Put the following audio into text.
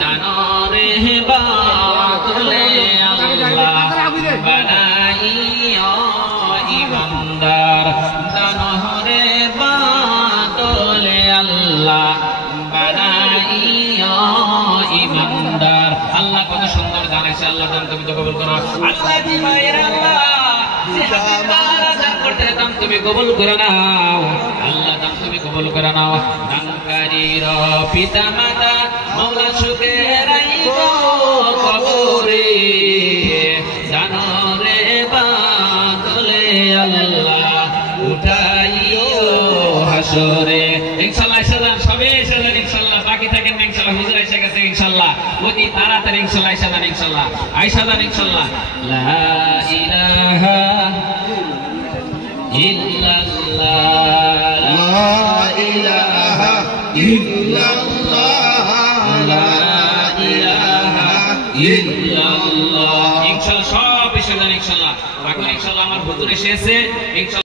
জানরে বাতলে আল্লাহ বানাইয়া ইমানদার জানরে বাতলে আল্লাহ বানাইয়া ইমানদার। আল্লাহ কত সুন্দর গান আছে, আল্লাহ দান তুমি তো কবুল করো। আল্লাহ দি মায়ের আল্লাহ যে হাদিদার দান করতে দান তুমি কবুল করে নাও, আল্লাহ দান তুমি কবুল করে নাও। দানকারীর পিতা মাতা মওলা সুখে রাখিব কবরে জানরে বাতলে আল্লাহ উঠাইও হাসরে। ইনশাআল্লাহ সালাম সবে সালাম ইনশাআল্লাহ, বাকি থাকেন ইনশাআল্লাহ, হুজুর এসে গেছে ইনশাআল্লাহ, অতি তাড়াতাড়ি ইনশাআল্লাহ আয়েশা যান ইনশাআল্লাহ, আয়েশা যান ইনশাআল্লাহ। লা ইলাহা ইল্লাল্লাহ লা ইলাহা ইল্লাল্লাহ লা ইলাহা ইল্লাল্লাহ। ইনশাআল্লাহ সব এসে যান ইনশাআল্লাহ, এখন ইনশাআল্লাহ আমার হুজুর এসেছে ইনশাআল্লাহ।